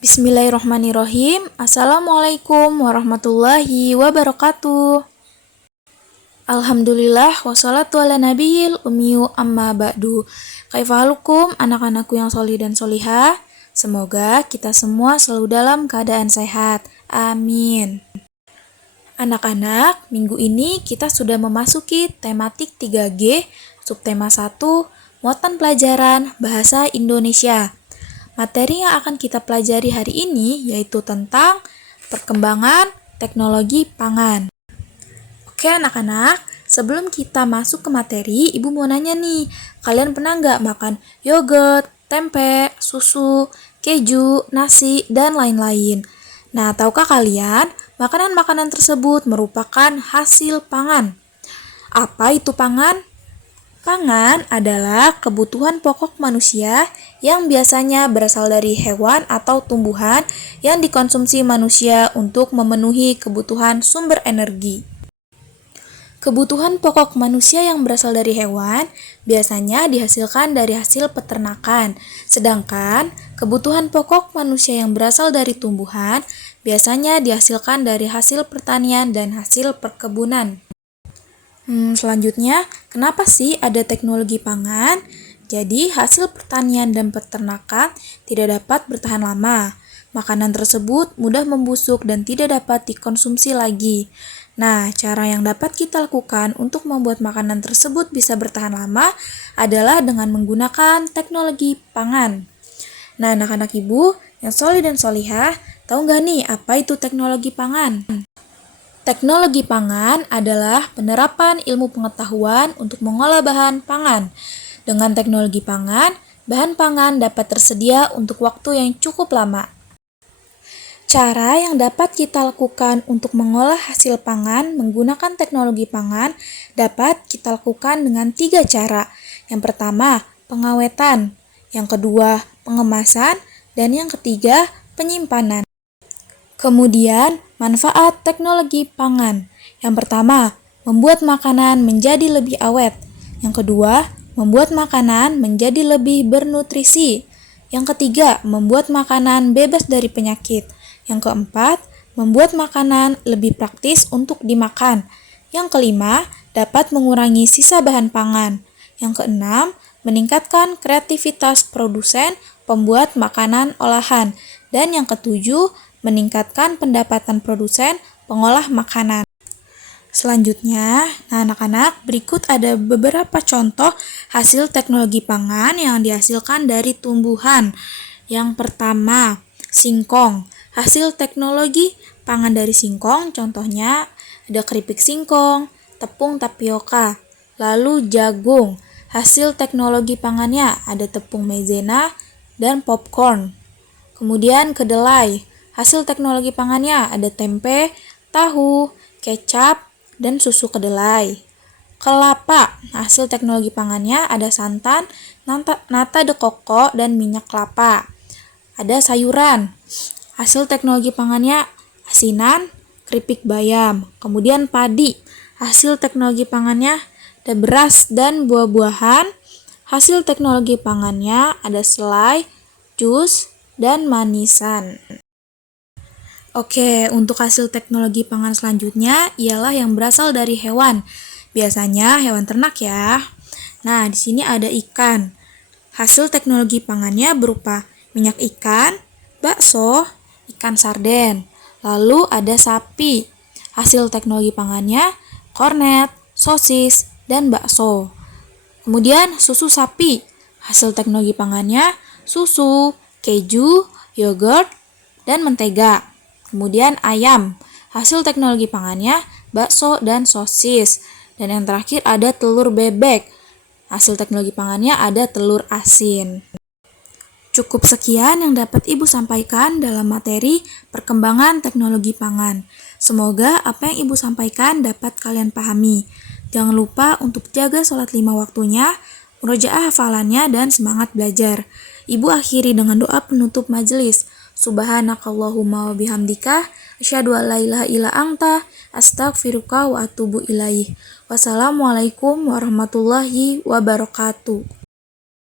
Bismillahirrahmanirrahim. Assalamualaikum warahmatullahi wabarakatuh. Alhamdulillah wassalatu ala nabiyil ummiyu amma ba'du. Kaifahalukum anak-anakku yang solih dan solihah. Semoga kita semua selalu dalam keadaan sehat. Amin. Anak-anak, minggu ini kita sudah memasuki tematik 3G, subtema 1, muatan pelajaran Bahasa Indonesia. Materi yang akan kita pelajari hari ini yaitu tentang perkembangan teknologi pangan. Oke anak-anak, sebelum kita masuk ke materi, Ibu mau nanya nih, kalian pernah nggak makan yogurt, tempe, susu, keju, nasi, dan lain-lain? Nah, tahukah kalian, makanan-makanan tersebut merupakan hasil pangan. Apa itu pangan? Pangan adalah kebutuhan pokok manusia yang biasanya berasal dari hewan atau tumbuhan yang dikonsumsi manusia untuk memenuhi kebutuhan sumber energi. Kebutuhan pokok manusia yang berasal dari hewan biasanya dihasilkan dari hasil peternakan, sedangkan kebutuhan pokok manusia yang berasal dari tumbuhan biasanya dihasilkan dari hasil pertanian dan hasil perkebunan. Selanjutnya, kenapa sih ada teknologi pangan? Jadi, hasil pertanian dan peternakan tidak dapat bertahan lama. Makanan tersebut mudah membusuk dan tidak dapat dikonsumsi lagi. Nah, cara yang dapat kita lakukan untuk membuat makanan tersebut bisa bertahan lama adalah dengan menggunakan teknologi pangan. Nah, anak-anak ibu yang solih dan solihah, tahu nggak nih apa itu teknologi pangan? Teknologi pangan adalah penerapan ilmu pengetahuan untuk mengolah bahan pangan. Dengan teknologi pangan, bahan pangan dapat tersedia untuk waktu yang cukup lama. Cara yang dapat kita lakukan untuk mengolah hasil pangan menggunakan teknologi pangan dapat kita lakukan dengan 3 cara. Yang pertama, pengawetan. Yang kedua, pengemasan. Dan yang ketiga, penyimpanan. Kemudian, manfaat teknologi pangan. Yang pertama, membuat makanan menjadi lebih awet. Yang kedua, membuat makanan menjadi lebih bernutrisi. Yang ketiga, membuat makanan bebas dari penyakit. Yang keempat, membuat makanan lebih praktis untuk dimakan. Yang kelima, dapat mengurangi sisa bahan pangan. Yang keenam, meningkatkan kreativitas produsen pembuat makanan olahan. Dan yang ketujuh, meningkatkan pendapatan produsen pengolah makanan. Selanjutnya, anak-anak, berikut ada beberapa contoh hasil teknologi pangan yang dihasilkan dari tumbuhan. Yang pertama, singkong. Hasil teknologi pangan dari singkong, contohnya ada keripik singkong, tepung tapioka, lalu jagung. Hasil teknologi pangannya ada tepung maizena dan popcorn. Kemudian kedelai. Hasil teknologi pangannya ada tempe, tahu, kecap, dan susu kedelai. Kelapa. Hasil teknologi pangannya ada santan, nata de coco, dan minyak kelapa. Ada sayuran. Hasil teknologi pangannya asinan, keripik bayam. Kemudian padi. Hasil teknologi pangannya ada beras dan buah-buahan. Hasil teknologi pangannya ada selai, jus, dan manisan. Oke, untuk hasil teknologi pangan selanjutnya ialah yang berasal dari hewan. Biasanya hewan ternak ya. Nah, di sini ada ikan. Hasil teknologi pangannya berupa minyak ikan, bakso, ikan sarden. Lalu ada sapi. Hasil teknologi pangannya kornet, sosis, dan bakso. Kemudian susu sapi. Hasil teknologi pangannya susu, keju, yogurt, dan mentega. Kemudian ayam, hasil teknologi pangannya bakso dan sosis. Dan yang terakhir ada telur bebek, hasil teknologi pangannya ada telur asin. Cukup sekian yang dapat Ibu sampaikan dalam materi perkembangan teknologi pangan. Semoga apa yang Ibu sampaikan dapat kalian pahami. Jangan lupa untuk jaga sholat 5 waktunya, murojaah hafalannya, dan semangat belajar. Ibu akhiri dengan doa penutup majelis. Subhanakallahumma wa bihamdika asyhadu an la ilaha illa anta astaghfiruka wa atubu ilaih. Wassalamualaikum warahmatullahi wabarakatuh.